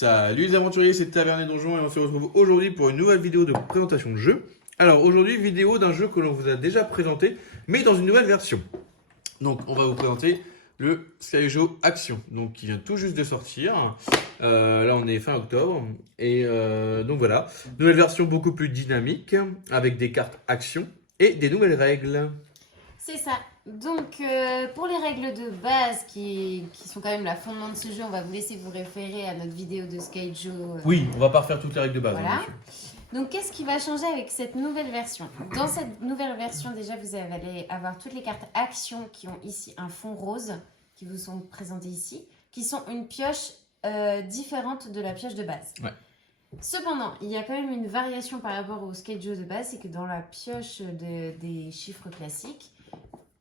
Salut les aventuriers, c'est Taverne et Donjon et on se retrouve aujourd'hui pour une nouvelle vidéo de présentation de jeu. Alors aujourd'hui, vidéo d'un jeu que l'on vous a déjà présenté, mais dans une nouvelle version. Donc on va vous présenter le Skyjo Action, donc qui vient tout juste de sortir. Là on est fin octobre et donc voilà, nouvelle version beaucoup plus dynamique avec des cartes action et des nouvelles règles. C'est ça. Donc, pour les règles de base qui sont quand même la fondement de ce jeu, on va vous laisser vous référer à notre vidéo de Skyjo. Oui, on va pas refaire toutes les règles de base. Voilà. Hein, monsieur. Donc, qu'est-ce qui va changer avec cette nouvelle version? Dans cette nouvelle version, déjà, vous allez avoir toutes les cartes actions qui ont ici un fond rose, qui vous sont présentées ici, qui sont une pioche différente de la pioche de base. Ouais. Cependant, il y a quand même une variation par rapport au Skyjo de base, c'est que dans la pioche des chiffres classiques,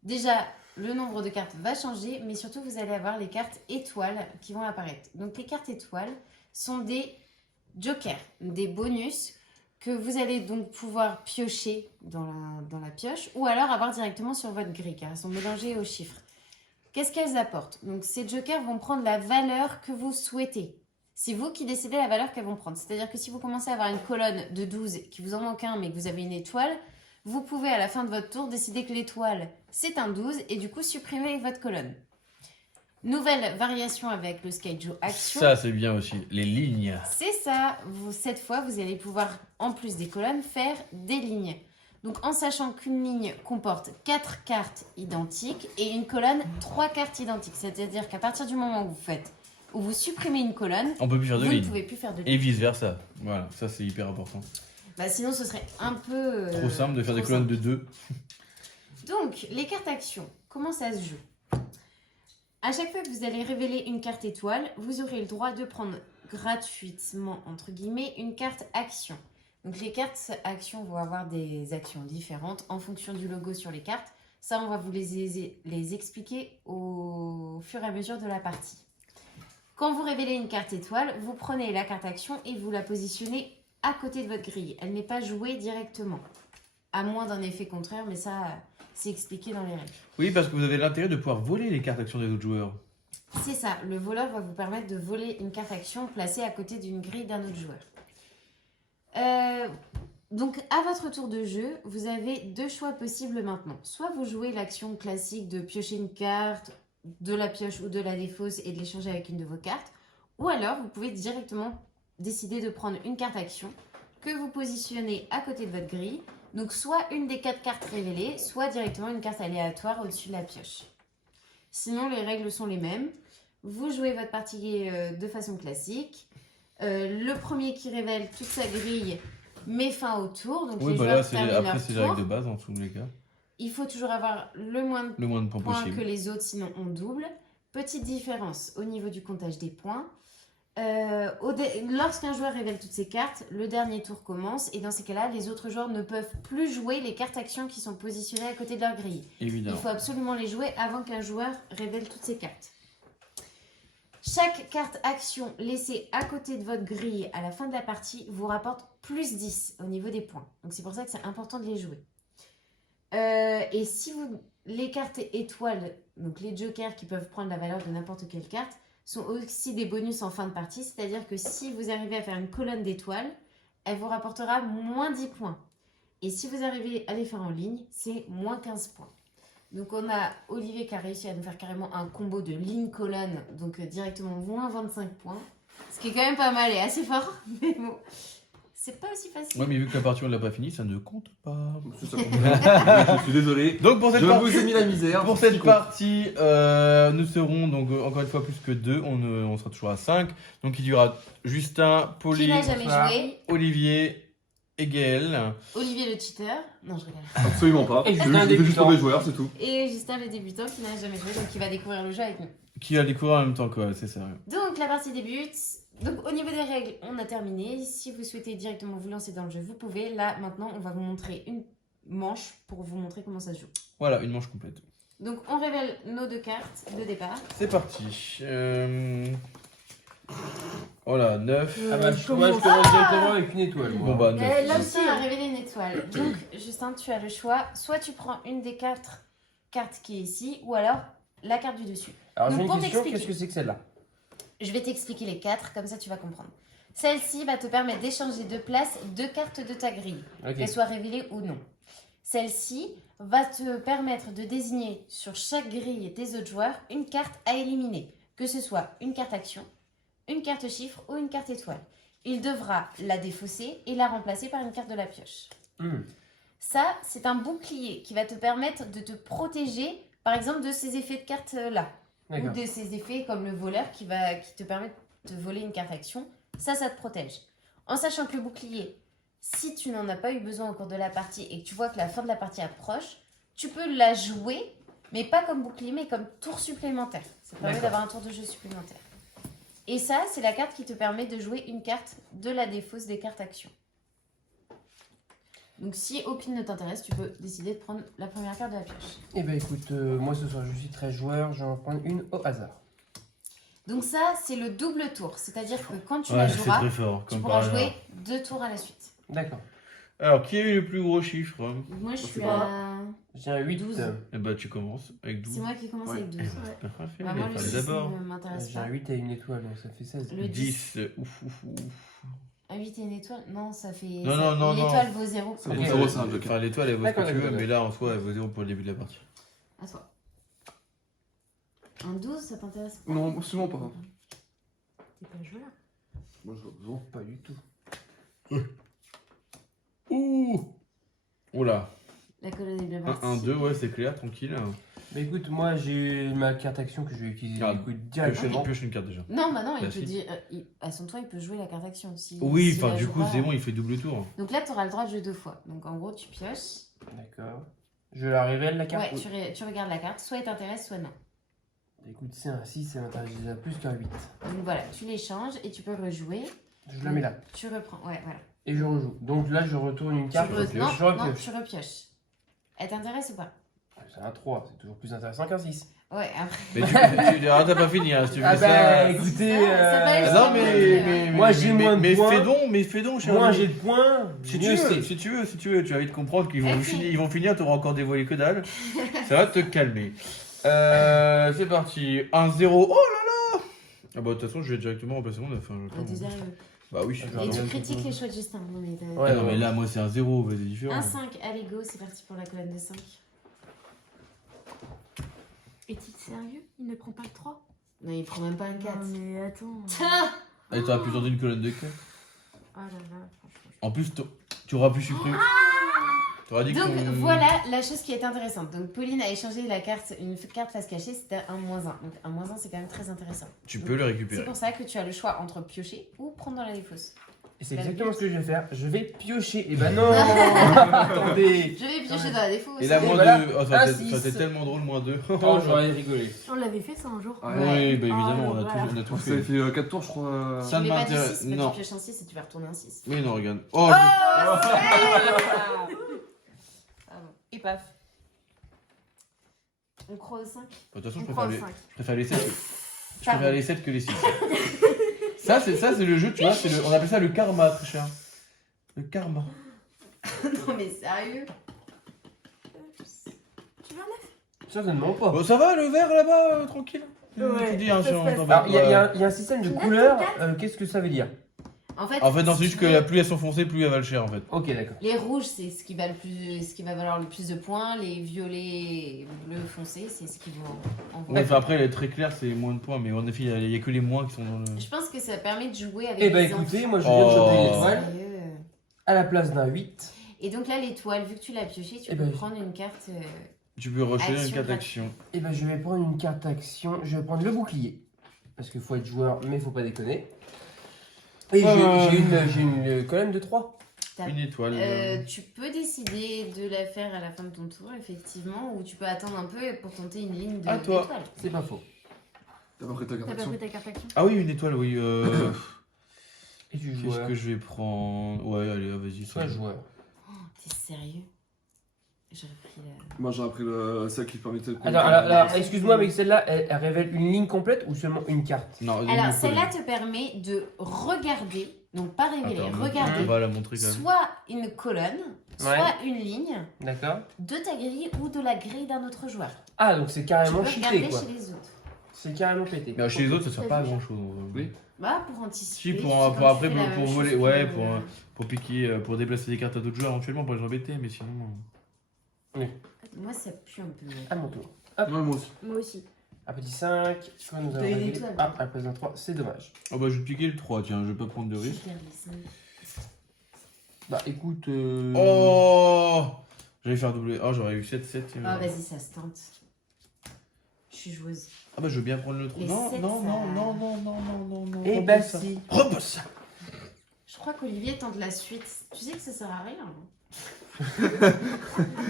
déjà, le nombre de cartes va changer, mais surtout, vous allez avoir les cartes étoiles qui vont apparaître. Donc, les cartes étoiles sont des jokers, des bonus que vous allez donc pouvoir piocher dans la pioche ou alors avoir directement sur votre grille, car elles sont mélangées aux chiffres. Qu'est-ce qu'elles apportent? Donc, ces jokers vont prendre la valeur que vous souhaitez. C'est vous qui décidez la valeur qu'elles vont prendre. C'est-à-dire que si vous commencez à avoir une colonne de 12 qui vous en manque un, mais que vous avez une étoile, vous pouvez à la fin de votre tour décider que l'étoile c'est un 12 et du coup supprimer votre colonne. Nouvelle variation avec le Skyjo Action. Ça c'est bien aussi, les lignes. C'est ça, cette fois vous allez pouvoir en plus des colonnes faire des lignes. Donc en sachant qu'une ligne comporte 4 cartes identiques et une colonne 3 cartes identiques. C'est-à-dire qu'à partir du moment où vous supprimez une colonne, On peut plus faire de vous ne lignes. pouvez plus faire de Et lignes. vice versa. Voilà, ça c'est hyper important. Bah, sinon ce serait un peu... Trop simple de faire des trop colonnes simple. de 2. Donc, les cartes actions, comment ça se joue? À chaque fois que vous allez révéler une carte étoile, vous aurez le droit de prendre gratuitement, entre guillemets, une carte action. Donc, les cartes actions vont avoir des actions différentes en fonction du logo sur les cartes. Ça, on va vous les expliquer au fur et à mesure de la partie. Quand vous révélez une carte étoile, vous prenez la carte action et vous la positionnez à côté de votre grille. Elle n'est pas jouée directement, à moins d'un effet contraire, mais ça... c'est expliqué dans les règles. Oui, parce que vous avez l'intérêt de pouvoir voler les cartes actions des autres joueurs. C'est ça, le voleur va vous permettre de voler une carte action placée à côté d'une grille d'un autre joueur. Donc à votre tour de jeu, vous avez deux choix possibles maintenant. Soit vous jouez l'action classique de piocher une carte de la pioche ou de la défausse et de l'échanger avec une de vos cartes. Ou alors vous pouvez directement décider de prendre une carte action que vous positionnez à côté de votre grille. Donc soit une des 4 cartes révélées, soit directement une carte aléatoire au-dessus de la pioche. Sinon, les règles sont les mêmes. Vous jouez votre partie de façon classique. Le premier qui révèle toute sa grille met fin au tour. Donc Oui, les bah joueurs là, terminent après, leur c'est les règles de tour. base en tous les cas. Il faut toujours avoir le moins de Le moins de points points possible. que les autres, sinon on double. Petite différence au niveau du comptage des points. Lorsqu'un joueur révèle toutes ses cartes, le dernier tour commence et dans ces cas-là, les autres joueurs ne peuvent plus jouer les cartes actions qui sont positionnées à côté de leur grille. Évidemment. Il faut absolument les jouer avant qu'un joueur révèle toutes ses cartes. Chaque carte action laissée à côté de votre grille à la fin de la partie vous rapporte plus 10 au niveau des points. Donc c'est pour ça que c'est important de les jouer. Et si les cartes étoiles, donc les jokers qui peuvent prendre la valeur de n'importe quelle carte, sont aussi des bonus en fin de partie, c'est-à-dire que si vous arrivez à faire une colonne d'étoiles, elle vous rapportera moins 10 points. Et si vous arrivez à les faire en ligne, c'est moins 15 points. Donc on a Olivier qui a réussi à nous faire carrément un combo de ligne-colonne, donc directement moins 25 points. Ce qui est quand même pas mal et assez fort, mais bon, c'est pas aussi facile. Ouais, mais vu que la partie on l'a pas finie, ça ne compte pas. Je suis désolé. Donc pour cette Je partie, vous ai mis la misère. pour cette partie, nous serons donc encore une fois plus que 2. On sera toujours à 5. Donc il y aura Justin, Qui Pauline, n'a jamais joué? Olivier et Gaël. Olivier le cheater. Non, je rigole. Absolument pas. Et Je Justin, fais juste débutant. pour les joueurs, c'est tout. Et Justin le débutant qui n'a jamais joué, donc qui va découvrir le jeu avec nous. Qui va découvrir en même temps quoi, c'est ça. Donc la partie débute. Donc au niveau des règles, on a terminé. Si vous souhaitez directement vous lancer dans le jeu, vous pouvez. Là, maintenant, on va vous montrer une manche pour vous montrer comment ça se joue. Voilà, une manche complète. Donc on révèle nos deux cartes de départ. C'est parti. Voilà, 9. Ah bah, moi je commence directement avec une étoile. Bon Moi. bah 9. Là aussi, on a révélé une étoile. Donc Justin, tu as le choix. Soit tu prends une des 4 cartes qui est ici, ou alors la carte du dessus. Alors j'ai Donc, une pour question, t'expliquer. qu'est-ce que c'est que celle-là? Je vais t'expliquer les 4, comme ça tu vas comprendre. Celle-ci va te permettre d'échanger de place 2 cartes de ta grille, Ok. qu'elles soient révélées ou non. Celle-ci va te permettre de désigner sur chaque grille des autres joueurs une carte à éliminer, que ce soit une carte action, une carte chiffre ou une carte étoile. Il devra la défausser et la remplacer par une carte de la pioche. Hmm. Ça, c'est un bouclier qui va te permettre de te protéger, par exemple, de ces effets de cartes-là. Ou D'accord. de ces effets comme le voleur qui te permet de voler une carte action. Ça te protège. En sachant que le bouclier, si tu n'en as pas eu besoin au cours de la partie et que tu vois que la fin de la partie approche, tu peux la jouer, mais pas comme bouclier, mais comme tour supplémentaire. Ça te permet D'accord. d'avoir un tour de jeu supplémentaire. Et ça, c'est la carte qui te permet de jouer une carte de la défausse des cartes actions. Donc si aucune ne t'intéresse, tu peux décider de prendre la première carte de la pioche. Eh ben écoute, moi ce soir je suis 13 joueurs, je vais en prendre une au hasard. Donc ça, c'est le double tour. C'est-à-dire que quand tu Ouais, la c'est joueras, très fort. tu Comme pourras par hasard. jouer 2 tours à la suite. D'accord. Alors, qui a eu le plus gros chiffre? Moi, je suis pas. à... J'ai un 8. 12. Eh bah, tu commences avec 12. C'est moi qui commence Ouais. avec 12. Eh bah, c'est pas parfait. Bah, Il moi, le fallait 6 d'abord. ne m'intéresse J'ai pas. un 8 et une étoile, donc ça fait 16. Le 10. 10. Ouf, ouf, ouf. Un 8 et une étoile? Non, ça fait... Non, non, non, L'étoile vaut 0. C'est Ok. bon, 0, c'est un joker. Enfin, l'étoile, elle vaut ce D'accord, que tu veux, d'accord, mais là, en soi, elle vaut 0 pour le début de la partie. À toi. Un 12, ça t'intéresse pas? Non, absolument pas. T'es pas joueur. Moi, je vois. Pas du tout. Ouh. Oula. La colonne est bien 1, partie. 1, 2, ouais, c'est clair, tranquille. Bah écoute, moi j'ai ma carte action que je vais utiliser Ah, écoute, Pioche, directement. pioche une carte déjà. Non, bah non, il Bah, peut si. dire... à son tour, il peut jouer la carte action. Si, Oui, s'il enfin, la du joue coup, pas. c'est bon, il fait double tour. Donc là, tu auras le droit de jouer 2 fois. Donc en gros, tu pioches. D'accord. Je la révèle la carte. Ouais, tu regardes la carte. Soit elle t'intéresse, soit non. Écoute, c'est un 6, ça m'intéresse déjà plus qu'un 8. Donc voilà, tu l'échanges et tu peux rejouer. Je la mets là. Tu reprends, ouais, voilà. Et je rejoue. Donc là, je retourne une carte. non, je non, repioche. tu repioches. Elle t'intéresse ou pas? C'est un 3, c'est toujours plus intéressant qu'un 6. Ouais, après. Mais t'as pas fini, hein, si tu veux Ah ça. bah écoutez, Ça va être Non, ça, mais Moi, j'ai moins de points. Mais fais donc, cher moins ami. j'ai de points, Si mieux tu veux, c'est. si tu veux, tu vas vite comprendre qu'ils vont, Ok. ils vont finir, t'auras encore dévoilé que dalle. Ça va te calmer. C'est parti. 1-0. Oh là là. Ah bah de toute façon, je vais directement remplacer mon 9. Hein, je vais pas T'es mon- sérieux. Bah oui, je suis Et Et pardon. tu Ouais, critiques les choix de Justin. Non, mais Ouais, Ah non, mais là, moi, c'est un 0, vas-y, différent. 1-5, allez go, c'est parti pour la colonne de 5. Est-il sérieux? Il ne prend pas le 3? Non, il prend même pas un 4. Non mais attends. Et t'aurais pu tenter une colonne de 4. Oh là là, franchement. En plus, tu auras pu supprimer. T'auras dit que Donc ton- voilà la chose qui est intéressante. Donc Pauline a échangé la carte, une carte face cachée, c'était un -1. Donc un -1, c'est quand même très intéressant. Tu peux le C'est récupérer. pour ça que tu as le choix entre piocher ou prendre dans la défausse. Et c'est exactement ce que je vais faire. Je vais piocher. Et bah non. Attendez. Je vais piocher dans la défausse. Et là, Et moins voilà. 2. Oh, ça Un aurait été- six. ça aurait été tellement drôle, moins 2. Oh, j'aurais rigolé. On l'avait fait ça un jour. Ouais. Oui, bah évidemment, Ah, on a voilà. tout, on a tout Ça a fait. fait 4 tours, je crois. Ça Tu ne mets pas du m'intéresse. 6, mais Non. tu pioches un 6 et tu vas retourner un 6. Mais non, regarde. Oh, Pardon. Et paf. On croit au 5. De toute façon, On je croit préfère au les, 5. je préfère les 7 que, je Pardon. préfère les 7 que les 6. Ça, c'est le jeu, tu vois, on appelle ça le karma, très cher. Le karma. Non mais sérieux. Tu veux un 9? Certainement pas. Bon, ça va, le vert là-bas, tranquille. Ouais, Tu dis, hein, ça se si on passe. t'en va Alors, il y, a- pas. il y a un système de Tu notes couleurs. ton quatre Qu'est-ce que ça veut dire? En fait, En fait, non, c'est si juste tu que veux, plus elles sont foncées, plus elles valent cher, en fait. Ok, d'accord. les rouges, c'est ce qui va valoir le plus de points. Les violets, bleus foncés, c'est ce qui vaut en Ouais, vaut. enfin, après, les très clairs, c'est moins de points, mais en effet, il y a que les moins qui sont dans le. Je pense que ça permet de jouer avec Eh bah les écoutez, enfants. moi je viens de choper Oh. l'étoile Sérieux. à la place d'un 8. Et donc là, l'étoile, vu que tu l'as pioché, tu Eh peux ben, prendre une carte. Tu peux rusher une Action carte gratuite. action. Et ben je vais prendre une carte action. Je vais prendre le bouclier. Parce qu'il faut être joueur, mais faut pas déconner. Et j'ai une colonne de 3. Une étoile. Tu peux décider de la faire à la fin de ton tour, effectivement, ou tu peux attendre un peu pour tenter une ligne À toi. d'étoile. C'est pas faux. T'as pas pris ta T'as carte pas action. pris ta carte action? Ah oui, une étoile, oui. Et tu joues. Qu'est-ce que je vais prendre? Ouais, allez, vas-y. Sois joueur. Oh, t'es sérieux? J'aurais pris la. Moi, j'aurais pris celle qui permettait de. Alors, excuse-moi, mais celle-là, elle révèle une ligne complète ou seulement une carte? Non, Alors, une celle-là colonne. te permet de regarder, donc pas révéler, Attends, on regarder va la montrer quand même. soit une colonne, soit Ouais. une ligne D'accord. de ta grille ou de la grille d'un autre joueur. Ah, donc c'est Tu carrément peux regarder cheaté quoi. chez les autres. C'est carrément pété. Mais chez les autres, ça sert pas à grand chose. Oui. Bah, pour anticiper. Si, tu pour sais, quand après, tu fais la pour même voler, chose ouais, que, pour piquer, pour déplacer des cartes à d'autres joueurs éventuellement, pour les embêter, mais sinon. Moi, ça pue un peu. À mon tour. Ouais, moi aussi. Moi aussi. Un petit 5. Quoi nous avons T'as une réglé? étoile. Ah, elle pèse un 3, c'est dommage. Oh bah, je vais piquer le 3, tiens, je vais pas prendre de Je risque. perds les cinq. Bah écoute. Oh j'allais faire doubler. Oh, j'aurais eu 7-7. Ah, vas-y, ça se tente. Je suis joueuse. Ah bah, je veux bien prendre le 3. Les Non, sept, non, ça- non, non, non, non, non, non, non. Eh repose bah ça. si. Repose ça. Je crois qu'Olivier tente la suite. Tu sais que ça sert à rien. On-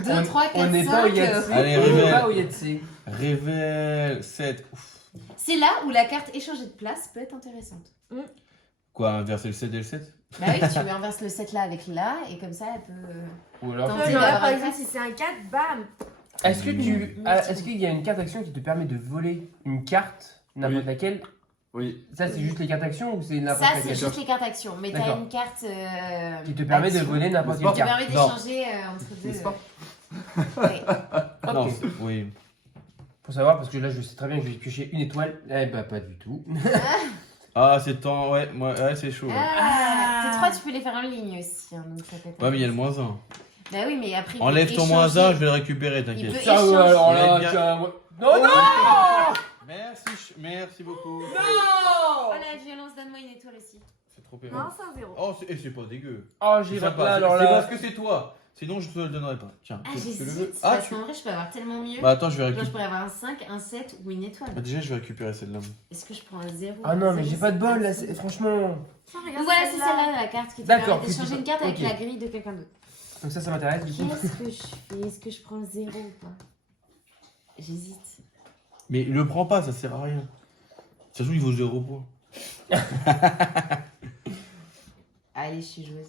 2, 3, 4, 5. On n'est pas au Yahtzee. Allez, On n'est révèle. pas au Yahtzee. Révèle 7. Ouf. C'est là où la carte échangée de place peut être intéressante. Quoi, inverser le 7 et le 7? Bah oui, tu inverses le 7 là avec là, et comme ça, elle peut. Ou alors. Non, Genre c'est là, d'avoir par un exemple, quatre. si c'est un 4, bam. Est-ce que tu. Mmh. Ah, est-ce qu'il y a une carte action qui te permet de voler une carte, n'importe Oui. laquelle? Oui. Ça, c'est juste les cartes actions ou c'est n'importe Ça, quelle c'est carte juste les cartes actions. Mais t'as D'accord. une carte. qui te permet de action voler n'importe N'est-ce quelle qui pas carte? permet Non. d'échanger entre deux. N'est-ce pas Ouais. Ok. Non, oui. Faut savoir, parce que là, je sais très bien que je vais piocher une étoile. Eh bah, pas du tout. Ah, c'est temps, ouais, ouais, c'est chaud. Ouais, Ah, tes 3, tu peux les faire en ligne aussi. Hein, donc ça peut être ouais mais il y a le moins 1. Bah oui, mais après. il Enlève peut ton moins 1, échanger. je vais le récupérer, Il t'inquiète. peut Ça, échanger. alors Il va là, être bien. tiens, ouais. Non, non! Merci beaucoup. Oh la violence, donne-moi une étoile aussi. C'est trop Non, aimable. c'est un 0. Oh, c'est pas dégueu. Oh, C'est j'ai sympa, là, c'est alors c'est là. parce que c'est toi. Sinon, je te le donnerais pas. Tiens, Ah, tu le veux? j'hésite. Ah, Parce tu. qu'en vrai, je peux avoir tellement mieux. Bah, attends, je vais Genre, je récupérer. pourrais avoir un 5, un 7 ou une étoile. Bah, déjà, je vais récupérer celle-là. Est-ce que je prends un 0? Ah non, mais j'ai pas de bol là, franchement. Donc voilà, c'est celle-là la carte qui te D'accord, permet d'échanger une carte avec ok. la grille de quelqu'un d'autre. Donc ça m'intéresse du coup. Qu'est-ce que je fais? Est-ce que je prends le 0 ou pas? J'hésite. Mais le prends pas, ça sert à rien. De toute façon, il vaut 0 points. Allez, je suis joueuse.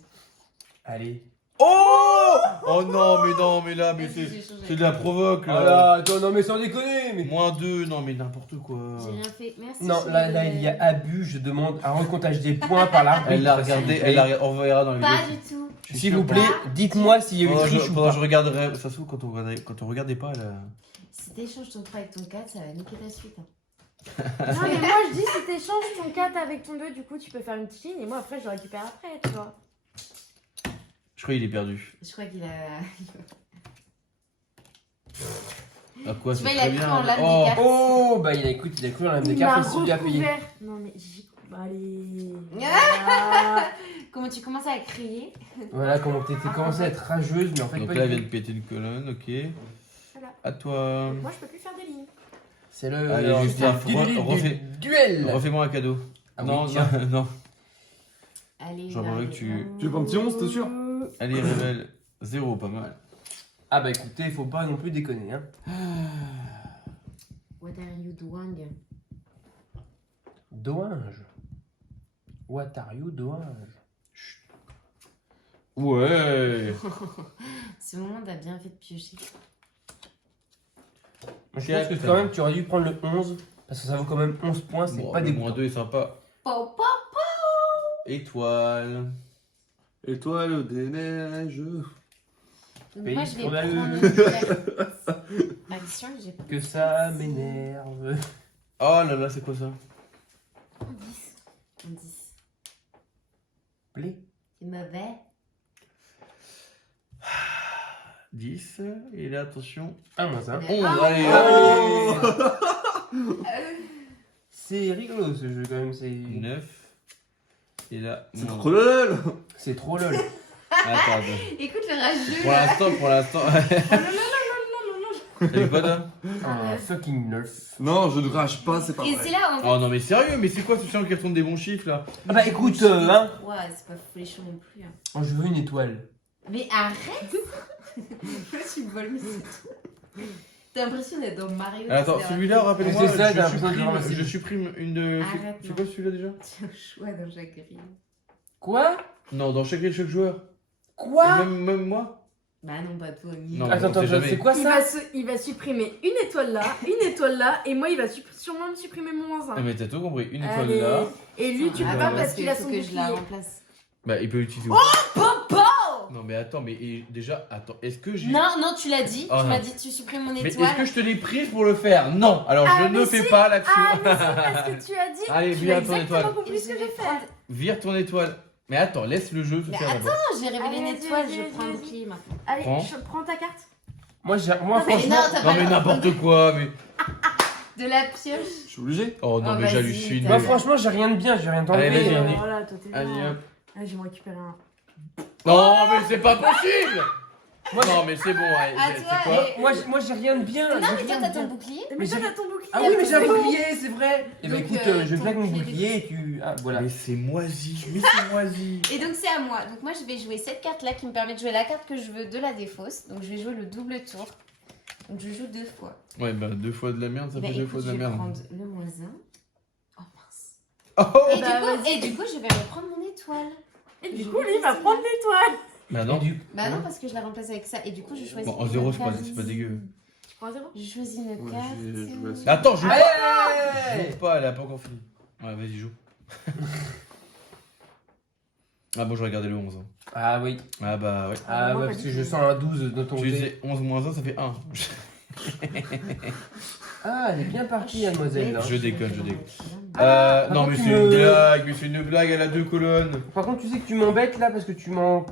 Allez. Oh! Oh non, mais là, mais Vas-y, c'est j'ai changé. c'est de la provoque Ah là. là, attends, non mais sans déconner, mais. Moins 2, non, mais n'importe quoi. J'ai rien fait. Merci. Non, là, il y a abus, je demande un recomptage des points par l'arbitre. Elle l'a regardé, elle l'a regardé, on verra dans les Pas vidéos. du tout. Je suis S'il sûr vous pas. plaît, dites-moi s'il y a eu Pendant que triche ou pendant que pas. je regarderai, ça se trouve, quand on regardait pas là. Si t'échanges ton 3 avec ton 4, ça va niquer ta suite. Hein. Non, mais moi je dis si t'échanges ton 4 avec ton 2, du coup tu peux faire une petite ligne et moi après je le récupère après, tu vois. Je crois qu'il est perdu. Je crois qu'il a. À quoi Tu c'est vois, il a très cru bien. en l'âme des Oh, cartes. Oh, bah il a écoute, il a cru en l'âme des Il m'a cartes, il s'est bien payé. recouvert. Non mais j'ai. Bah, allez. Comment tu commences à crier? Voilà, comment t'étais commencé à être rageuse, mais en fait donc pas là, elle du vient tout. de péter une colonne, ok. Voilà. À toi. Moi je peux plus faire des lignes. C'est le. Allez, alors, Justin, c'est le refais- duel. Refais-moi un cadeau. Ah oui, non, tiens. non, non. Allez, J'en là, veux que allez, tu- là. Tu veux pas un petit 11, t'es sûr Allez, révèle. 0, pas mal. Ah bah écoutez, il faut pas non plus déconner, hein. What are you doing? Doinge. What are you, doinge? Ouais. Ce moment, t'as bien fait de piocher. Moi, je pense que quand même tu aurais dû prendre le 11, parce que ça vaut quand même 11 points, c'est Bon, pas le dégoûtant. moins 2 est sympa. Po, po. Étoile. Étoile des neiges. Donc Pays moi, je vais pour la prendre lune. une carte. Action, j'ai pas. Que ça m'énerve. Oh là là, c'est quoi ça? Un 10. Un 10. Play. C'est mauvais. 10. Et là, attention. Ah, moi ça. 11, Ah, allez. Oh. C'est rigolo ce jeu quand même, c'est 9. Et là, C'est non. trop lol. c'est trop lol. Attends. Écoute le rageux. Pour là. l'instant, pour l'instant. T'as vu quoi, toi? Un fucking nerf. Non, je ne rage pas, c'est pas Et vrai. c'est là en fait. Oh non, mais sérieux, mais c'est quoi ce chien qui retourne des bons chiffres là? Ah bah écoute, hein, Ouais, c'est pas fléchon non plus. Hein. oh, je veux une étoile. Mais arrête. Tu me voles mes étoiles. T'as l'impression d'être dans Mario. Attends, etc. celui-là, rappelle-moi, C'est ça, t'as l'impression de ramasser. je supprime une de. Arrête, C'est non. quoi celui-là déjà? C'est un choix dans chaque grille. Quoi? Non, dans chaque joueur. Quoi? Même moi? Bah non, pas toi. Ni Non, Attends, on sait jamais. c'est quoi ça? Il va supprimer une étoile là, et moi il va sûrement me supprimer mon moins Ah, 1. mais t'as tout compris. Une étoile Allez. là. Et lui tu Ah, peux bah, pas parce qu'il a faut son que je la bouclier. remplace. Bah, il peut utiliser. Popo. Non, mais attends, déjà, attends, est-ce que j'ai. Non, non, tu l'as dit. Oh, tu non. m'as dit tu supprimes mon Mais est-ce étoile. que je te l'ai prise pour le faire? Non. Alors, Ah, je ne mais fais si. pas l'action. Ah, mais c'est parce que tu as dit. Allez, tu vire as ton exactement étoile. compris ce que je vais faire. Vire ton étoile. Mais attends, laisse le jeu se Mais faire d'abord. attends, j'ai révélé Allez, une vas-y, étoile, vas-y, je vas-y, prends un vas-y. bouclier maintenant. Allez, Prends. je prends ta carte. Moi, Non, mais franchement. non, t'as Non, pas mais le- n'importe quoi, mais. De la pioche. Je suis obligé. Oh non, Oh, mais vas-y, j'hallucine. t'as- Moi, franchement, j'ai rien de bien, j'ai rien Allez, d'enlevé. vas-y, Oh, allez. voilà, toi t'es Allez, bien. hop. Allez, je vais me récupérer un. Non, mais c'est pas possible. Non, mais c'est bon, allez, À c'est toi, quoi? et- Moi, j'ai rien de bien. Non, j'ai mais toi, rien t'as de ton bien. bouclier. Mais Mais toi j'ai- t'as ton bouclier. Ah oui, mais j'ai un c'est bon. bouclier, c'est vrai. Et bah Donc, écoute, je ton claque mon bouclier bouclier et tu. Ah, voilà. Mais c'est moisi, mais c'est moisi. Et donc, c'est à moi. Donc, moi, je vais jouer cette carte-là qui me permet de jouer la carte que je veux de la défausse. Donc, je vais jouer le double tour. Donc, je joue 2 fois. Ouais, bah 2 fois de la merde, ça Eh ben, fait 2 écoute, fois de la je vais merde. prendre le moins 1. Oh mince. Oh Et, Bah, du coup, je vais reprendre mon étoile. Et du coup, lui, il va prendre l'étoile. Bah non. Bah non, parce que je la remplace avec ça. Et du coup, je choisis. Bon, en une 0, carte. c'est pas dégueu. Tu prends un 0. Je choisis une Ouais, carte. j'ai joué à ça. Attends, joue pas. Allez Joue pas, elle a pas encore fini. Ouais, vas-y, joue. Ah bon, je regardais le 11. hein. Ah oui. Ah bah ouais. Ah Moi, ouais, pas parce du que tout. je sens un 12 de ton Tu côté. disais 11 moins 1, ça fait 1. Ah, elle est bien partie, mademoiselle. là. Je déconne, je déconne. Ah, Non, par mais contre, c'est tu une me- blague, mais c'est une blague, elle a 2 colonnes. Par contre, tu sais que tu m'embêtes là parce que tu m'as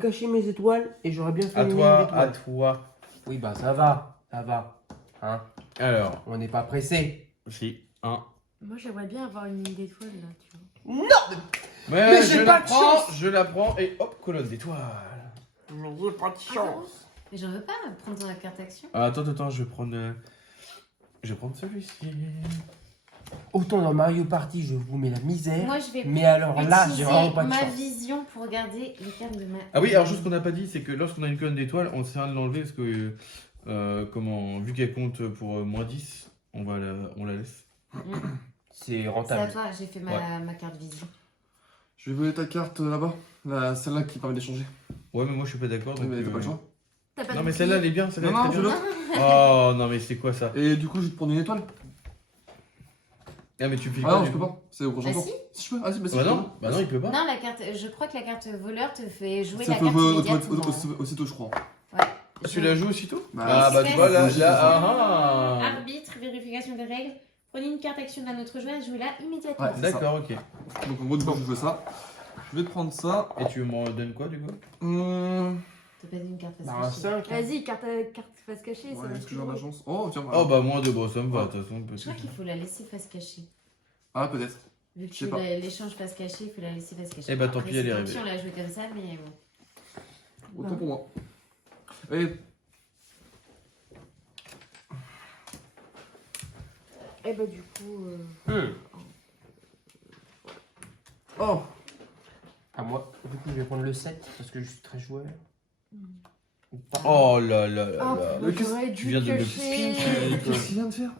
caché mes étoiles et j'aurais bien fait À une toi, ligne d'étoiles. à toi. Oui, bah ça va, ça va. Hein, Alors, on n'est pas pressé. si, 1. Moi, j'aimerais bien avoir une ligne d'étoile là, tu vois. Non, Mais j'ai je pas la de prends, chance. je la prends et hop, colonne d'étoiles. mais j'ai pas de chance. Mais j'en veux pas prendre la carte action. Ah, attends, je vais prendre. Je vais prendre celui-ci. Autant dans Mario Party, je vous mets la misère. Moi, je vais Mais alors là, j'ai utiliser vraiment pas de ma chance. vision pour regarder les cartes de ma. Ah oui, alors chose qu'on n'a pas dit, c'est que lorsqu'on a une colonne d'étoiles, on sert de l'enlever parce que, vu qu'elle compte pour moins 10, on la laisse. C'est C'est à rentable. toi, j'ai fait ma carte vision. Je vais voler ta carte là-bas. Celle-là qui permet d'échanger. Ouais, mais moi je suis pas d'accord. Oui, donc, mais t'as pas le choix. T'as pas Non, de mais bouclier. celle-là elle est bien, celle-là Non, elle non, est je très l'autre. bien. Oh non, mais c'est quoi ça? Et du coup, je vais te prendre une étoile. Ah, mais tu files Ah pas. non, du je peux coup. pas. C'est au prochain Ah tour. si Si je peux. Ah si, bah si. Bah je non, peux. bah non, il peut pas. Non, je crois que la carte voleur te fait jouer Ça la peut carte jouer immédiatement. aussitôt, je crois. Ah, tu la joues aussitôt? Bah, Ah, bah c'est tu vois, là, logique, ah. Arbitre, vérification des règles. Prenez une carte action d'un autre joueur et jouez-la immédiatement. Ouais. D'accord, ok. Donc en gros, du coup, je joue ça. Je vais te prendre ça. Et tu m'en donnes quoi du coup? T'as pas dit une carte face Bah, un cachée. 5. Vas-y, carte face cachée, ça Ouais, va est-ce être que j'ai de la drôle. chance? Oh, tiens, Oh voilà. bah moins 2, bon ça me va de toute façon. Je crois qu'il faut la laisser face cachée. Ah, peut-être. Vu que Je sais tu pas. l'échanges face cachée, il faut la laisser face cachée. Eh bah, tant Après, pis, elle est c'est arrivée. tant pis, on l'a joué comme ça, mais bon. Autant pour moi. Et Et bah, du coup. oh, À moi. Du coup, je vais prendre le 7 parce que je suis très joueur. Ou pas. Oh là là là Oh, là. Mais qu'est-ce- j'aurais tu dû viens de me piocher. qu'est-ce qu'il vient de faire?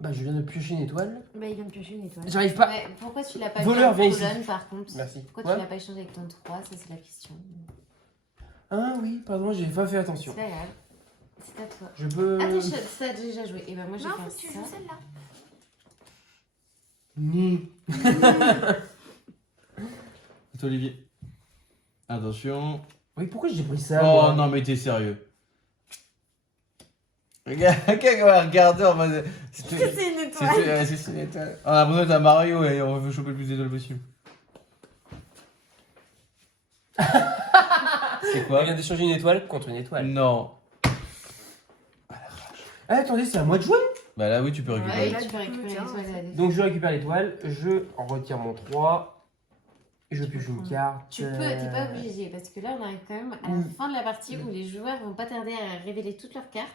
Bah, je viens de piocher une étoile. Bah, il vient de piocher une étoile. J'arrive pas. Ouais, pourquoi tu l'as pas Voleur, mis en viens ici. colonne par contre? Merci. Pourquoi Ouais. tu l'as pas échangé avec ton 3? Ça, c'est la question. Ah oui, pardon, j'ai pas fait C'est attention. pas grave. C'est à toi. Je peux. Ah, ça a déjà joué. Et ben moi, j'ai Non, fait faut que tu ça. joues celle-là. Ni. C'est Olivier. Attention. Oui, pourquoi j'ai pris ça Oh moi non mais t'es sérieux. Regarde, regardez en mode. C'est une étoile. C'est une étoile. On a besoin d'un Mario et on veut choper le plus d'étoiles possible. C'est On quoi? vient d'échanger une étoile contre une étoile. Non. Ah, attendez, c'est à moi de jouer. Bah là oui tu peux Ouais, récupérer. là, tu du peux coup, récupérer tiens, l'étoile de la défense. Donc je récupère l'étoile, je retire mon 3. Et je pioche une carte. Tu peux, t'es pas obligé, parce que là on arrive quand même à la fin de la partie où les joueurs vont pas tarder à révéler toutes leurs cartes,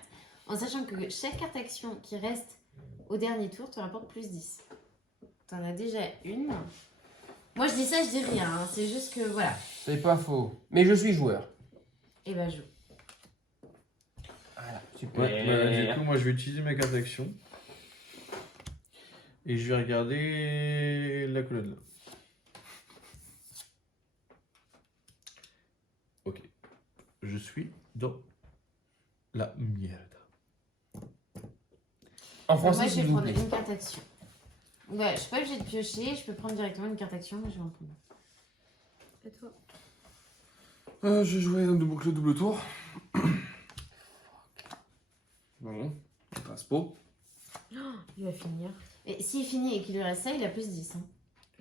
en sachant que chaque carte action qui reste au dernier tour te rapporte plus 10. T'en as déjà une. Moi je dis ça, je dis rien, hein. C'est juste que voilà. C'est pas faux. Mais je suis joueur. Et bah joue. Voilà, super. Ouais, bah, du coup moi je vais utiliser ma carte d'action. Et je vais regarder la colonne là. Ok. Je suis dans la merde. En Moi français, je s'il vais vous prendre plaît. une carte action. Ouais, je suis pas obligée de piocher, je peux prendre directement une carte action, mais je vais en prendre. Et toi? J'ai joué de boucle double tour. Bon, on passe pas. Il va finir. Et s'il finit et qu'il lui reste ça, il a plus 10. Hein.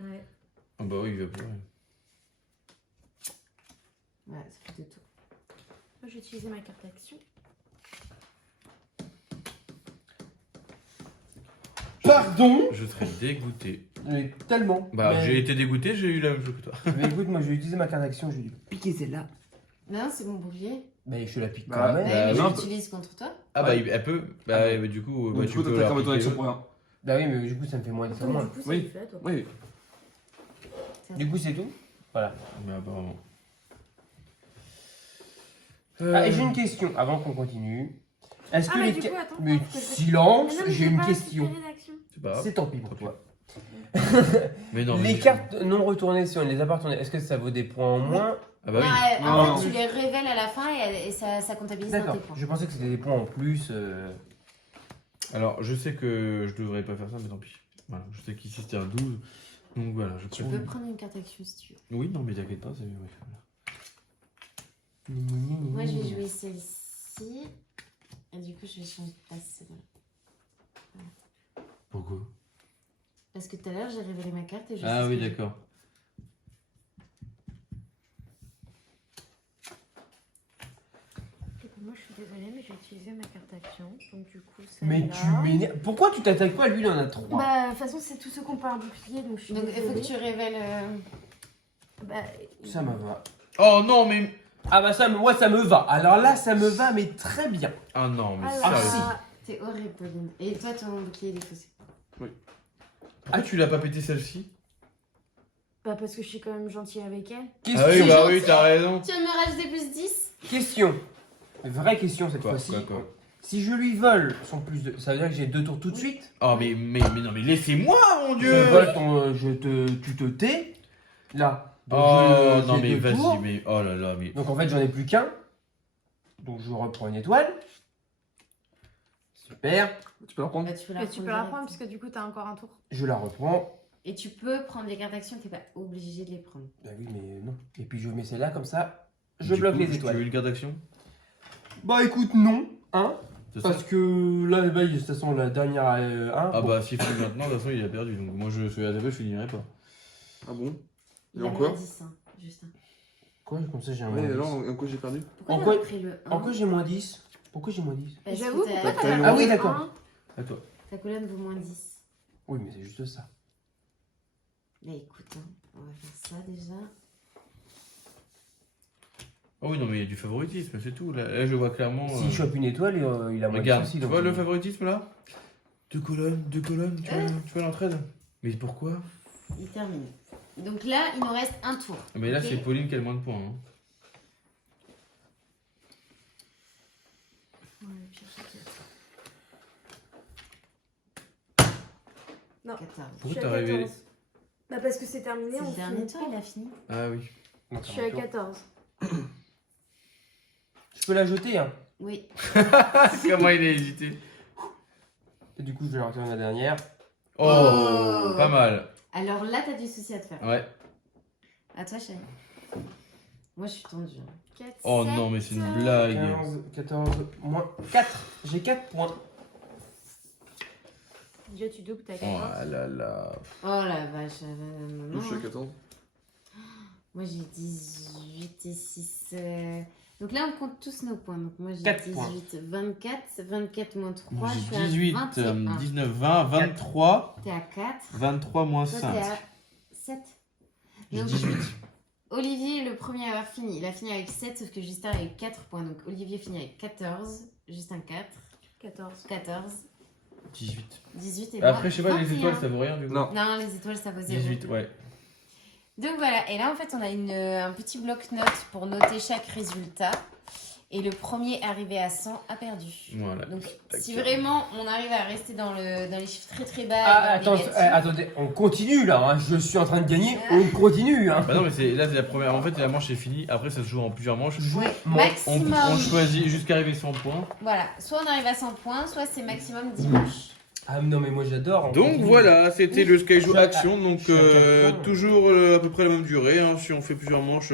Ouais. Ah bah oui, il va pleurer. Ouais, ça fait 2 tours. Moi, je vais utiliser ma carte action. Pardon. Je serais dégoûté. Mais tellement. Bah, Mais- j'ai été dégoûté, j'ai eu la même chose que toi. Mais écoute, moi je vais utiliser ma carte d'action, je vais lui piquer celle-là. Non, c'est mon bouclier. Mais je te la pique Bah, quand Bah, même. Bah, oui, oui. je l'utilise contre toi. Ah bah, elle peut. Bah, du coup, Donc, bah, du coup, tu peux t'attaques leur avec ton piquer action eux. pour rien. Bah oui, mais du coup ça me fait moins de ça. Donc, moins. du coup, ça Oui. lui fait à toi. Oui. Du coup c'est tout. Voilà. Mais apparemment. Ah, et j'ai une question avant qu'on continue. Est-ce que Ah, mais les du ca- coup, attends. Mais parce que je- silence, Mais non, mais j'ai j'ai une pas question. récupéré d'action. C'est pas grave. C'est tant pis pour toi. Mais non, mais Les je- cartes non retournées, si on ne les a pas retournées, est-ce que ça vaut des points en moins? Ah bah oui. Non, en Non. fait, tu les révèles à la fin et ça comptabilise dans tes D'accord. points. Je pensais que c'était des points en plus. Alors, je sais que je devrais pas faire ça, mais tant pis. Voilà, je sais qu'ici c'était un 12. Donc voilà, je Tu prends. peux prendre une carte action si tu veux. Oui, non, mais t'inquiète pas, c'est. Ouais, voilà. Moi, je vais jouer celle-ci. Et du coup, je vais changer de place. C'est bon. Pourquoi? Parce que tout à l'heure, j'ai révélé ma carte et je sais Ah ce oui, que j'ai. d'accord. Moi, je suis désolée, mais je vais utiliser ma carte action. Donc, du coup, Mais celle-là. tu m'énerves. Pourquoi tu t'attaques pas? Lui, il en a 3. Bah, de toute façon, c'est tous ceux qui ont pas un bouclier, donc je suis Donc, il faut que désolée. tu révèles. Bah, Ça me va. Oh non, mais. Ah bah ça me, ouais, ça me va. Alors là, ça me va, mais très bien. Ah non, mais Ah là sérieux. là. T'es horrible, Pauline. Et toi, ton bouclier, il est faussé. Ah, tu l'as pas pété celle-ci? Bah, parce que je suis quand même gentille avec elle. Question. Ah oui, bah gentil. oui, t'as raison. Tu vas me rajouter plus 10? Question. Vraie question cette Quoi, fois-ci. quoi? Si je lui vole son plus de, ça veut dire que j'ai 2 tours tout de suite. Oh, mais non, mais laissez-moi, mon Je dieu! vole ton, tu te tais. Là. Donc Oh je- non, j'ai mais 2 vas-y, tours. mais. Oh là là, mais. Donc en fait, j'en ai plus qu'un. Donc je reprends une étoile. Super. Tu peux la reprendre? Bah, tu peux la Mais tu peux la direct. reprendre, puisque du coup, t'as encore un tour. Je la reprends. Et tu peux prendre les cartes action, t'es pas obligé de les prendre. Bah oui, mais non. Et puis je mets celle-là comme ça. Je Du bloque coup, les Tu veux étoiles. une carte d'action? Bah écoute, non. Hein. C'est ça? Parce que là, bah, de toute façon, la dernière 1. Ah bah, s'il finit maintenant, de toute façon, il a perdu. Donc moi, je suis à la je finirai pas. Ah bon? Il Et a encore? moins 10, hein, Justin. Quoi, comme ça j'ai un Ouais, moins 10. alors, en quoi j'ai perdu? Pourquoi En t'as quoi- pris le 1? En quoi j'ai moins 10? Pourquoi j'ai moins 10? Parce que J'avoue, ta- pourquoi t'as t'as eu pas Ah oui, pris d'accord. un? À toi. Ta colonne vaut moins 10. Oui, mais c'est juste ça. Mais écoute, hein, on va faire ça déjà. Oh oui, non, mais il y a du favoritisme, c'est tout. Là, je vois clairement. S'il chope une étoile, il a moins de Regarde, soucis. tu donc, vois le favoritisme là? Deux colonnes, tu vois l'entraide? Mais pourquoi? Il termine. Donc là, il nous reste un tour. Mais là, Ok. c'est Pauline qui a le moins de points. Hein. Ouais, puis j'ai 14. Pourquoi t'as révélé? Bah, parce que c'est terminé, C'est on le dernier finit tour, pas. il a fini. Ah oui. donc, Je suis à 14. Je peux la jeter, hein. Oui. Comment il a hésité? Et du coup, je vais la retirer la dernière. Oh, Oh. pas mal. Alors là, t'as du souci à te faire. Ouais. À toi, chérie. Moi, je suis tendue. hein. 4, Oh non, mais c'est une blague. 15, 14, moins 4. J'ai 4 points. Déjà, tu doubles ta Oh 14. là là. Oh la vache. Non, Je suis à hein. 14. Moi, j'ai 18 et 6. Donc là, on compte tous nos points. Donc moi, j'ai 4 18, 24. 24 moins 3. Moi, je suis à j'ai 18, 21. 19, 20, 23, T'es à 4. 23 moins Toi, 5. t'es à 7. J'ai Donc, 18. Olivier est le premier à avoir fini. Il a fini avec 7, sauf que Justin a eu 4 points. Donc Olivier finit avec 14. Justin 4. 14. 14. 18. 18 et Après, je sais pas, les 21. étoiles, ça vaut rien du coup. Non. Non, les étoiles, ça vaut 0. 18, ouais. Donc voilà, et là en fait on a un petit bloc-notes pour noter chaque résultat. Et le premier arrivé à 100 a perdu. Voilà. Donc si D'accord. vraiment on arrive à rester dans les chiffres très très bas, Ah, et dans le attends, négatif, attendez, on continue là. Hein. Je suis en train de gagner. On continue. Hein. Bah non, mais là, c'est la première. En fait, la manche est finie. Après, ça se joue en plusieurs manches. ouais, Bon, maximum. On choisit jusqu'à arriver 100 points. Voilà, soit on arrive à 100 points, soit c'est maximum 10 manches. Ah non mais moi j'adore. Donc voilà, c'était le Skyjo Je suis à- Action, donc je suis à 4 points. toujours à peu près la même durée, hein. Si on fait plusieurs manches,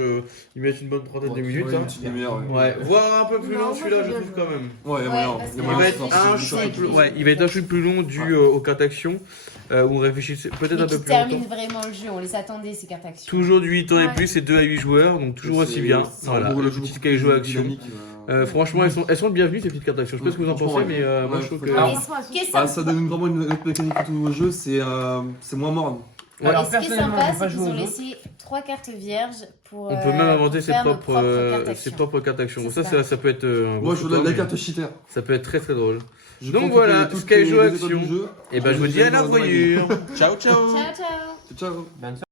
ils mettent une bonne trentaine de minutes. Ouais, Hein. une petite demi-heure, ouais. Ouais, voire un peu plus Non, long moi, celui-là, j'ai je bien trouve joué. quand même. Ouais, il y a Ouais, moyen. parce Il y a que- Il moyen va de être faire un ça. chouille plus, ouais, il va être un chouille plus long dû aux cartes actions, où on réfléchit peut-être Mais un peu qui plus longtemps. termine vraiment le jeu, on les attendait ces cartes actions. Toujours du 8 ans et Ouais. plus et 2 à 8 joueurs, donc toujours aussi bien. Voilà, le petit Skyjo Action. Franchement, elles sont bienvenues ces petites cartes actions. Je sais pas ce que vous en Franchement, pensez, mais moi ouais, je trouve que. faut- Alors, Alors, qu'est-ce que Bah, ça ça donne vraiment une autre mécanique au nouveau jeu, c'est moins morne. Alors Et ce qui est personnellement, sympa, j'ai pas c'est qu'ils joué ont aux autres. laissé 3 cartes vierges pour. On peut même inventer pour ses faire nos propres cartes cartes actions. Donc C'est ça peut être. un Moi, gros je veux tuto, la mais carte cheater. ça peut être très très drôle. Je Donc prends voilà, toutes Skyjo les étoiles Action. du jeu. Et ben je vous dis à la revoyure. Ciao ciao. Ciao, ciao! Ciao. Bonne